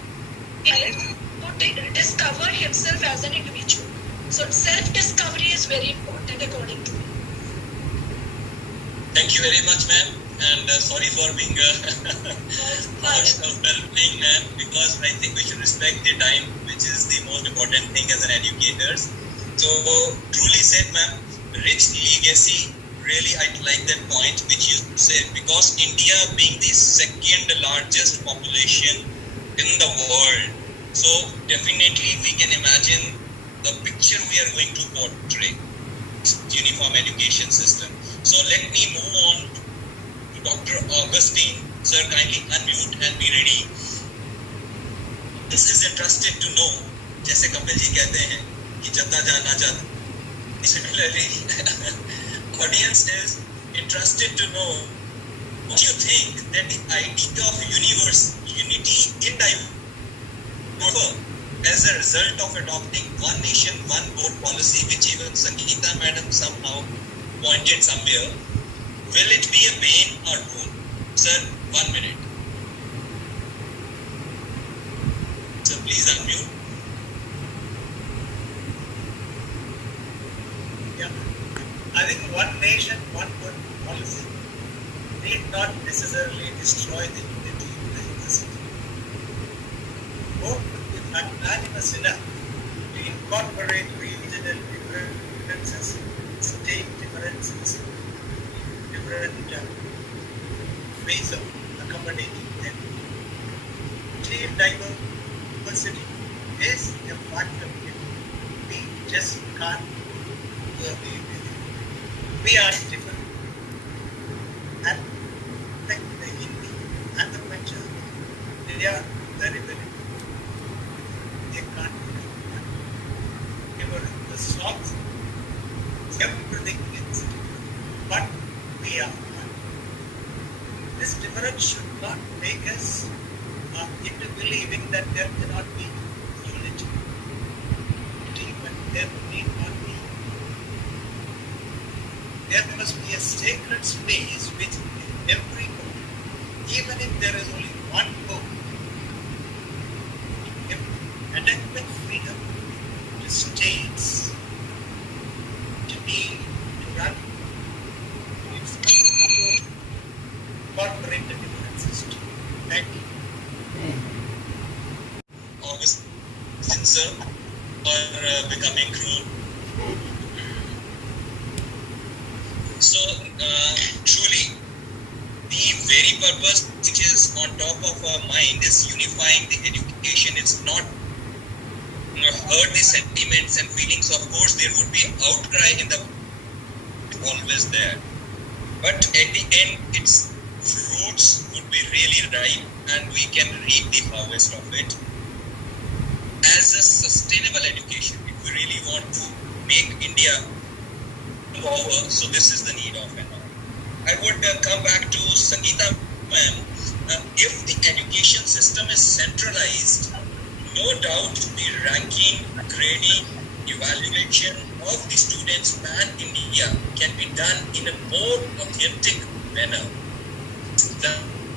to discover himself as an individual. So self-discovery is very important according to me. Thank you very much, ma'am. And sorry for being overwhelming, ma'am, because I think we should respect the time, which is the most important thing as an educator. So truly said, ma'am, rich legacy. Really, I like that point which you said, because India being the second largest population in the world, so definitely we can imagine the picture we are going to portray. Uniform education system. So let me move on to Dr. Augustine. Sir, kindly unmute and be ready. This is interested to know, जैसे कपिल जी कहते हैं कि जता जाना चाहता. Similarly, audience is interested to know Don't you think that the idea of unity in diversity as a result of adopting one nation, one vote policy, which even Sangeeta madam somehow pointed somewhere, will it be a bane or boon? Sir, 1 minute. Sir, please unmute. Yeah. I think one nation, one vote policy need not necessarily destroy the unity in the university. Vote would be magnanimous enough to incorporate regional differences, state differences, different ways of accommodating them. Team diversity is a factor. We just can't go away with it. We are different. And like the Hindi and the Punjab, they are very, very different. They can't be done. Even the songs, everything is different. But we are one. This difference should not make us into believing that there cannot be unity. When there need not be. There must be a sacred space which every vote, even if there is only one vote, give adequate freedom to states to be, to run, to incorporate the differences too. Thank you. Augustine sir, for becoming cruel. So, truly, the very purpose which is on top of our mind is unifying the education. It's not hurt the sentiments and feelings. Of course, there would be outcry in the always there. But at the end, its fruits would be really ripe and we can reap the harvest of it. As a sustainable education, if we really want to make India over, so this is the need of it. I would come back to Sangeeta ma'am. If the education system is centralized, no doubt the ranking, grading, evaluation of the students pan-India can be done in a more authentic manner.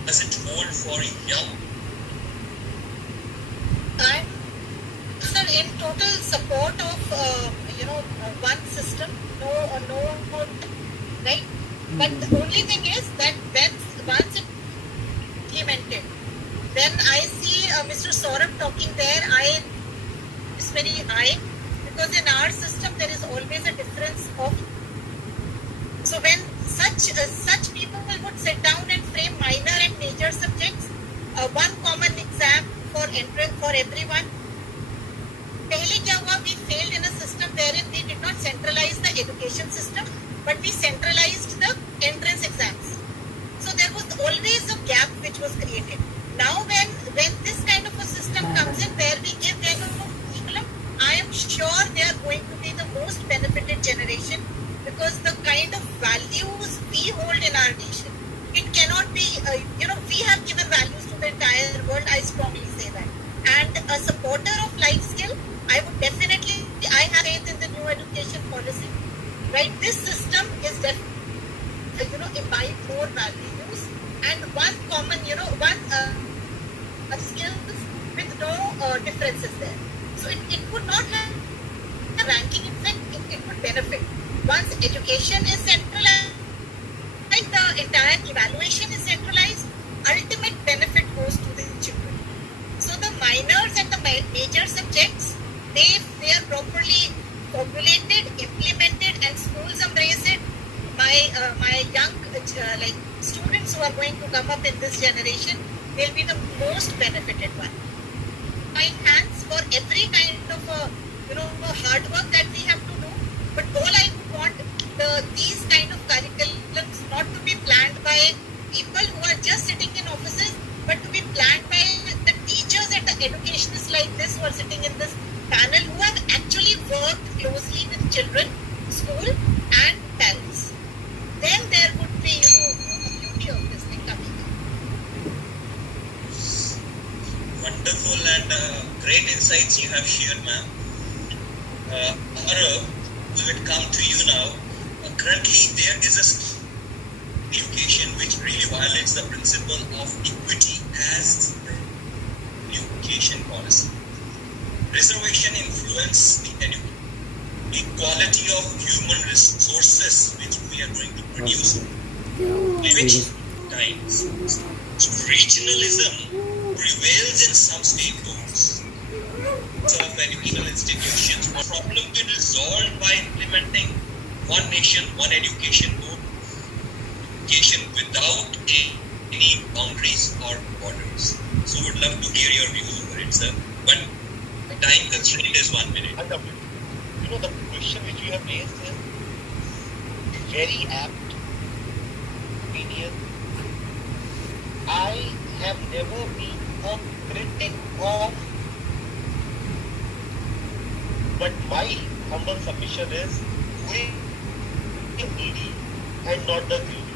Does it hold for young? I'm in total support of one system, no, right? But the only thing is that once it's implemented, then I see Mr. Saurabh talking there. It's very high because in our system there is always a difference of. So when such people would sit down and frame minor and major subjects, one common exam for everyone. पहले क्या हुआ? We failed in a system wherein we did not centralize the education system, but we centralized the entrance exams. So there was always a gap which was created. Now when this kind of a system comes in where we give them a curriculum, I am sure they are going to be the most benefited generation because the kind of values we hold in our nation, it cannot be, we have given values to the entire world, I strongly say that. And a supporter of life skill, I have faith in the new education policy, right? This system is definitely, imbibe more values and one common, skills with no differences there. So it would not have a ranking, in fact, it would benefit. Once education is centralized, like the entire evaluation is centralized, ultimate benefit goes to the children. So the minors and the major subjects, they are properly formulated, implemented, and schools embrace it. My young students who are going to come up in this generation will be the most benefited one. My hands for every kind of hard work that we have to do. But all I want these kind of curriculums not to be planned by people who are just sitting in offices, but to be planned by the teachers and the educationists like this who are sitting in this panel who have actually worked closely with children, school and parents. Then there would be a beauty of this thing. points you have shared, ma'am. Arav, we will come to you now. Currently, there is a education which really violates the principle of equity as education policy. Reservation influence the equality of human resources which we are going to produce, which times regionalism prevails in some stakeholders of educational institutions. The problem will be resolved by implementing one nation, one education code, education without any boundaries or borders. So would love to hear your views over it, sir. But time constraint is 1 minute. You know, the question which you have raised is very apt opinion. I have never been a critic of, but my humble submission is we needy and not the greedy.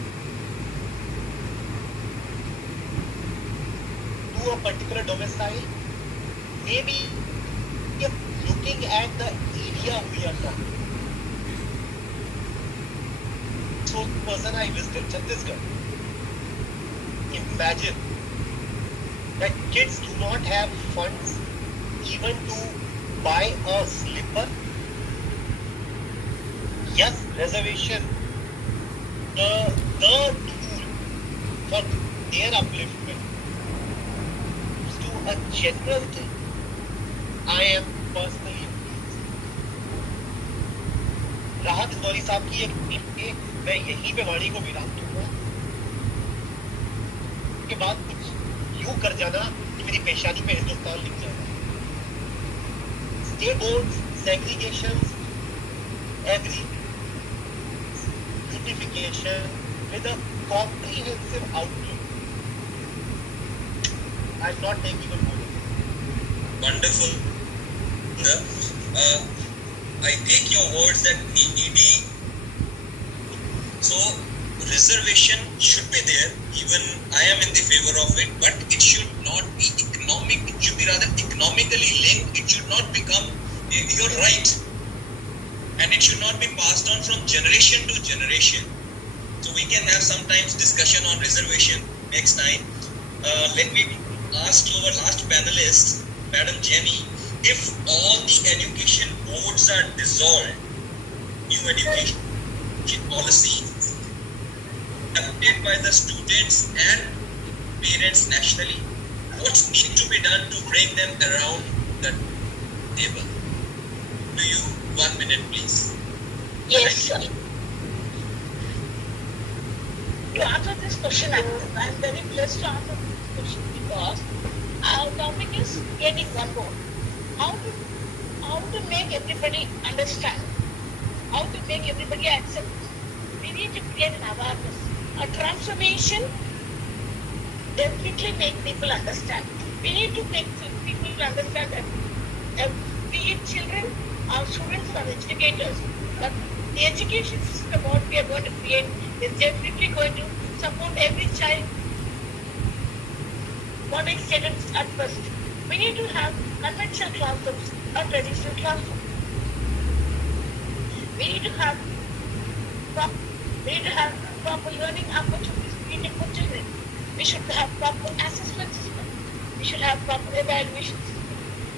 To a particular domicile, maybe looking at the area we are talking. So, person I visited Chhattisgarh. Imagine that kids do not have funds even to buy a slipper. Yes, reservation, the tool for their upliftment to a general thing. I am personally राहत इंदौरी साहब की एक team के मैं यहीं पे वाणी को विराम दूंगा के बाद कुछ यूं कर जाना कि मेरी पेशानी पे हिंदुस्तान लिख जाएगा state board segregation every unification with a comprehensive outlook. I'm not taking a photo. Wonderful. I take your words that needy. So reservation should be there. Even I am in the favor of it, but it should not be economic. It should be rather economically linked. It should not become your right. And it should not be passed on from generation to generation. So we can have sometimes discussion on reservation next time. Let me ask our last panelist, Madam Jenny, if all the education boards are dissolved, new education policy adopted by the students and parents nationally, what needs to be done to bring them around the table? To you, 1 minute, please. Yes, sir. To answer this question, I'm very blessed to answer this question because our topic is creating one board. How to make everybody understand, how to make everybody accept. We need to create an awareness. A transformation definitely make people understand. We need to make people understand that be it children, our students, our educators, but the education system what we are going to create is definitely going to support every child. What I said at first, we need to have conventional classrooms, not traditional classrooms. We need to have proper learning opportunities for children. We should have proper assessment system. We should have proper evaluation system.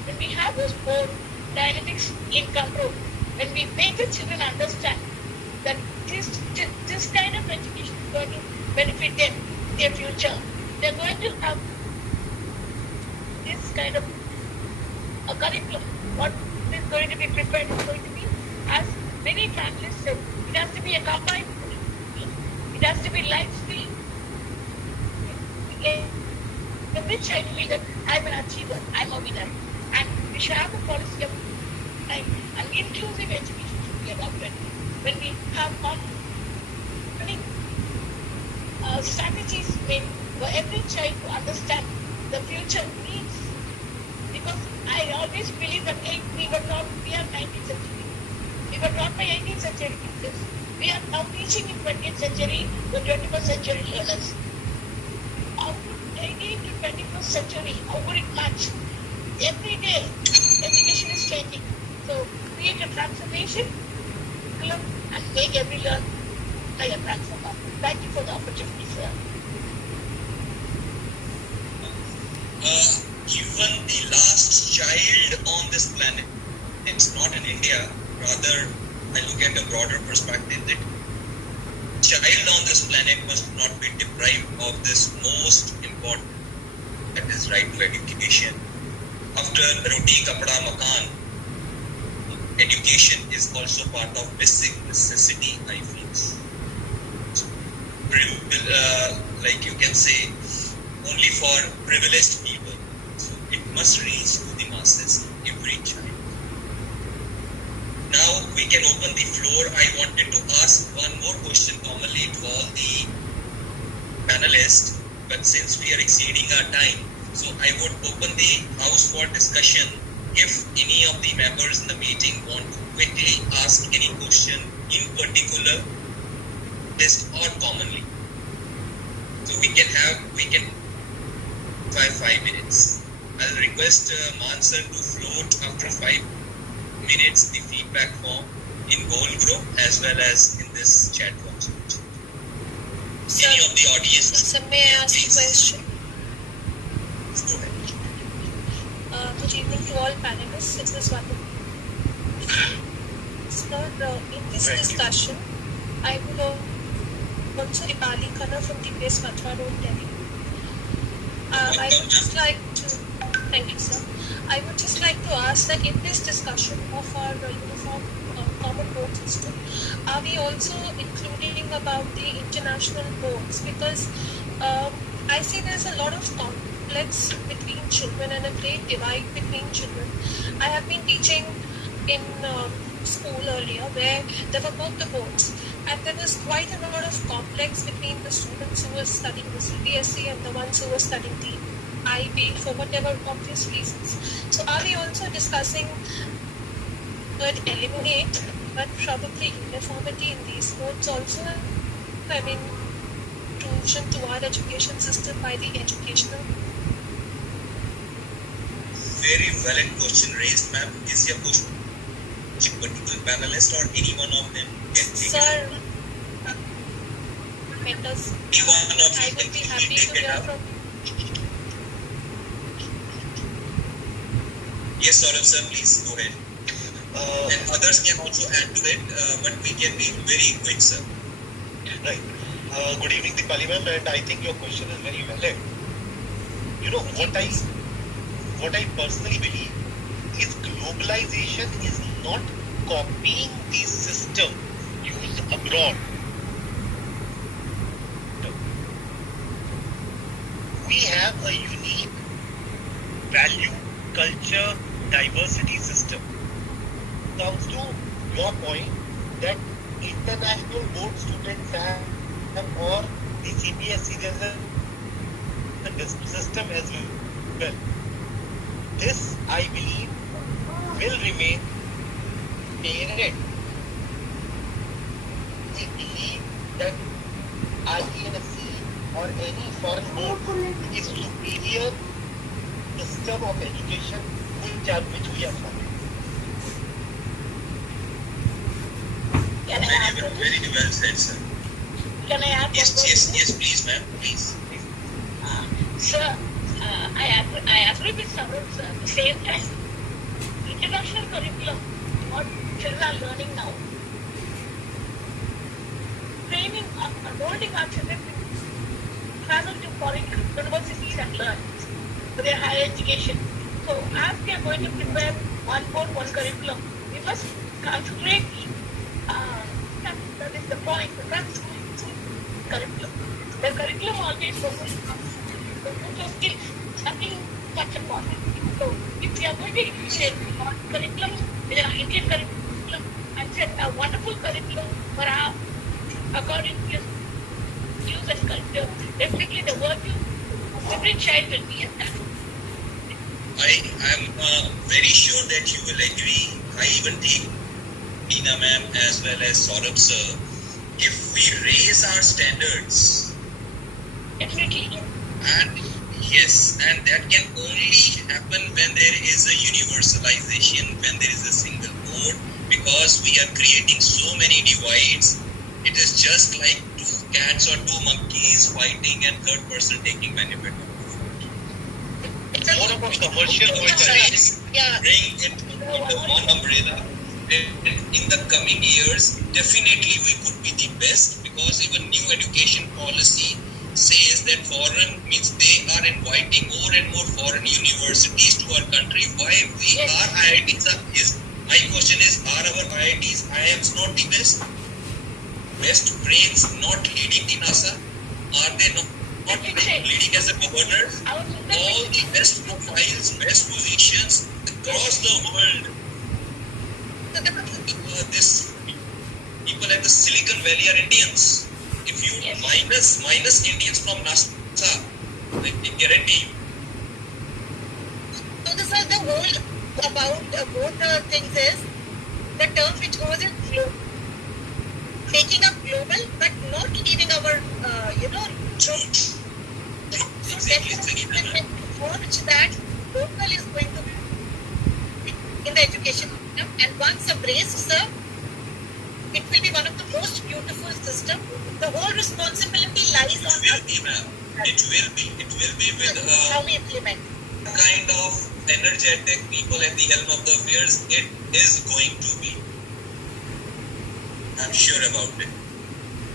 When we have this board dynamics in control, when we make the children understand that this kind of education is going to benefit them, their future, they're going to have this kind of a curriculum. What is going to be prepared is going to be, as many families said, it has to be a combined curriculum. It has to be life skill. In which I feel that I'm an achiever, I'm a winner. And we should have a policy of an inclusive education should be adopted. When we have strategies made for every child to understand the future needs. Because I always believe that we are 19th century. We were taught by 18th century teachers. We are now teaching in 20th century the 21st century learners. How 18th to 21st century, how would it match? Every day, education is changing. So create a transformation and make every learner a transformer. Thank you for the opportunity, sir. Even the last child on this planet, it's not in India, rather I look at a broader perspective that child on this planet must not be deprived of this most important, that is right to education. After roti, kapda, makan, education is also part of basic necessity, I feel. Like you can say, only for privileged people. So it must reach to the masses, every child. Now we can open the floor. I wanted to ask one more question commonly to all the panelists, but since we are exceeding our time, so I would open the house for discussion. If any of the members in the meeting want to quickly ask any question in particular, list or commonly. So we can try 5 minutes. I'll request Man sir to float after 5 minutes the feedback form in goal group as well as in this chat box. Sir, any of the audience? Sir, may I ask a question? Go ahead. Good evening to all panelists. It was wonderful. Sir, in this discussion, I will also Dipali Khanna from DPS Mathura Road, Delhi. I would just like to, thank you sir, I would just like to ask that in this discussion of our uniform common board system, are we also including about the international boards? Because I see there's a lot of conflicts between children and a great divide between children. I have been teaching in school earlier where there were both the boards, and there was quite a lot of conflicts between the students who were studying the CBSE and the ones who were studying the IB for whatever obvious reasons. So are we also discussing would eliminate but probably uniformity in these boards also? I mean, intrusion to our education system by the educational. Very valid question raised, ma'am. Is your question a particular panelist or any one of them can take Sir, it? members, Any one of I you would be can happy take to it hear up. from. Yes, Saurabh sir, please go ahead. And others can also add to it, but we can be very quick, sir. Right. Good evening, Dipali ma'am, and I think your question is very valid. You know, what I personally believe is globalization is not copying the system used abroad. We have a unique value, culture, diversity system. Comes to your point that international board students have or the CBSE there's a system as well. This, I believe, will remain parent. We believe that RTNSC or any foreign board is superior system of education which we are following. Can I add to this? Very well said, sir. Can I add Yes, one more yes, thing? yes, please, ma'am, please. Sir, I agree with Saurabh sir. At the same time, international curriculum, what children are learning now, training, molding our children to travel to foreign universities and learn for their higher education. So, as we are going to prepare one board, one curriculum, we must concentrate. That is the point. The curriculum. The curriculum always focuses on the skills. Nothing much important. So, if we are going to initiate on curriculum, Indian curriculum, and set a wonderful curriculum for our according to use and culture, definitely the work of every child will be established. I am very sure that you will agree. I even take Tina ma'am as well as Saurabh sir. If we raise our standards, Definitely. and Yes, and that can only happen when there is a universalization, when there is a single board, because we are creating so many divides. It is just like two cats or two monkeys fighting and third person taking benefit of it. It's more of a commercial Race, Yeah. bring it under one umbrella. In the coming years, definitely we could be the best, because even new education policy says that foreign means they are inviting more and more foreign universities to our country. Why our IITs is my question is, are our IITs, IIMs not the best? Best brains not leading the NASA? Are they not leading as a governor? All the best profiles, best positions across the world. This people at the Silicon Valley are Indians. If you minus Indians from NASA, I guarantee you. So this is the whole about both the things is the term which goes in taking up global but not leaving our truth. So Exactly. watch that local is going to be in the education system, and once embraced, sir, it will be one of the most beautiful system. The whole responsibility lies on us. It will be with how we implement. kind of energetic people at the helm of the affairs. It is going to be. I'm sure about it.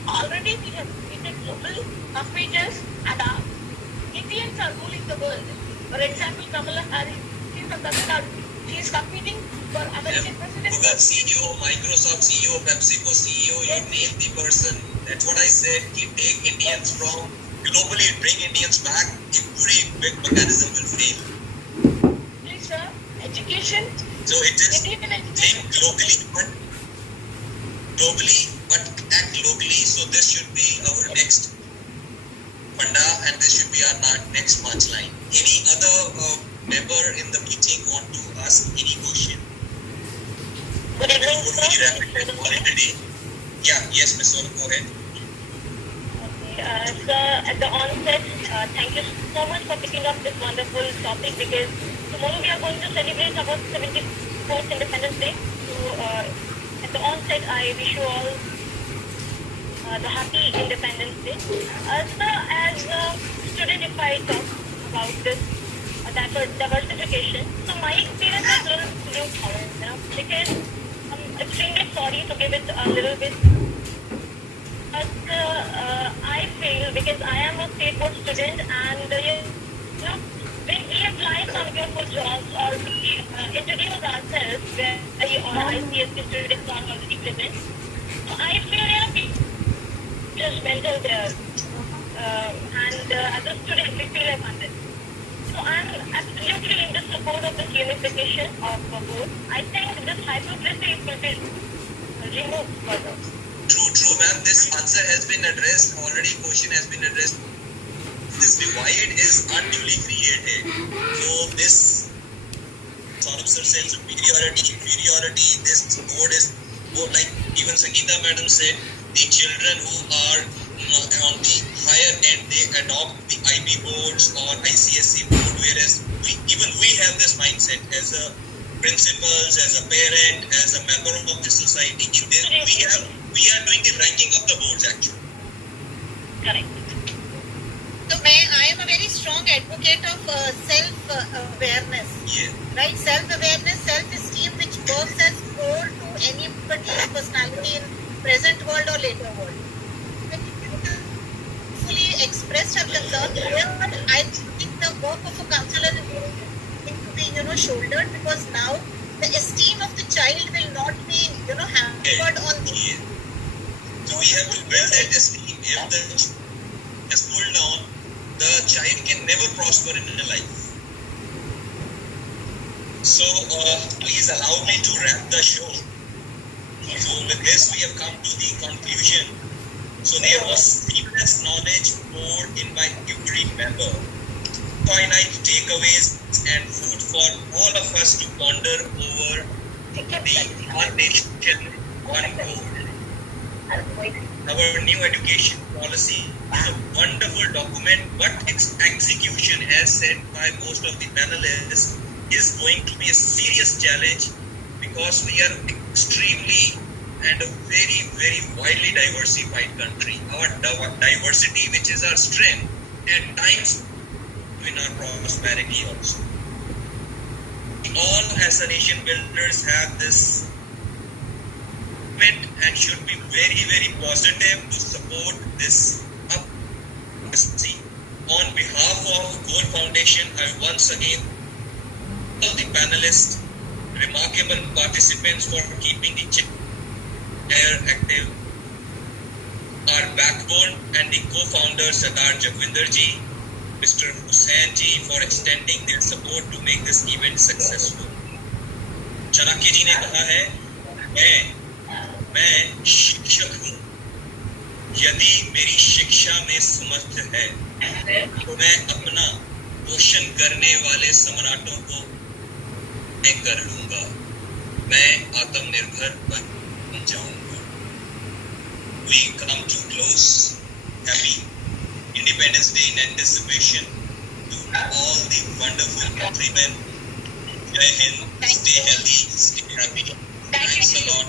Already we have created global affairs and Indians are ruling the world. For example, Kamala Harris, she's from Tamil Nadu. She is competing for American president. Google CEO, Microsoft CEO, PepsiCo CEO, you name the person. That's what I said. Take Indians from globally, bring Indians back. A pretty big mechanism will fail. Please, sir, education. So it is Indian education. think globally, but act locally. So this should be our next funda, and this should be our next punchline. Any other member in the meeting want to ask any question? Good evening, Before we wrap sir. it for today. Yeah, yes, Ms. Sonu, go ahead. Sir, at the onset, thank you so much for picking up this wonderful topic, because tomorrow we are going to celebrate our 74th Independence Day. So, at the onset, I wish you all the happy Independence Day. Sir, as a student, if I talk about this diversification, so my experience is a little new, because I'm extremely sorry to give it a little bit. But I feel, because I am a state board student, and when we apply for beautiful jobs or we introduce ourselves where our ICSC students are already present, so I feel judgmental there, and as a student we feel abandoned. So I'm absolutely in the support of this unification of both. I think this hypocrisy will be removed further. True, ma'am. This answer has been addressed. Already question has been addressed. This divide is unduly created. So this Saurabh sir said superiority, inferiority. This board is more like even Sangeeta madam said, the children who are on the higher end, they adopt the IB boards or ICSC board, whereas we have this mindset as a principals, as a parent, as a member of the society. In this, we are doing the ranking of the boards actually. Correct. So I am a very strong advocate of self-awareness. Yeah. Right? Self-awareness, self-esteem, which works as core to anybody's personality in present world or later world. When you fully expressed her concern, I think the work of a counselor is going to be, shouldered, because now the esteem of the child will not be, hampered on the. Yeah. So we have to build that esteem. If the is pulled down, the child can never prosper in life. So please allow me to wrap the show. So with this we have come to the conclusion. So there was seamless knowledge poured in by every member, finite takeaways and food for all of us to ponder over the one nation, one goal. our new education policy is a wonderful document, but its execution, as said by most of the panelists, is going to be a serious challenge because we are extremely and a very, very widely diversified country. Our diversity, which is our strength, at times in our prosperity also. We all as a nation builders have this and should be very, very positive to support this upgrade. On behalf of Goal Foundation, I once again all the panelists, remarkable participants for keeping the chair active, our backbone and the co-founder Sardar Jakhvinder ji, Mr. Hussain ji for extending their support to make this event successful. Chanakya ji ने कहा है मैं शिक्षक हूँ, यदि मेरी शिक्षा में समर्थ है तो मैं अपना पोषण करने वाले सम्राटों को मैं कर लूंगा, मैं आत्मनिर्भर बन जाऊंगा. We come to close. Happy Independence Day in anticipation to all the wonderful countrymen. Jai Hind, stay healthy, stay happy. Thanks a lot.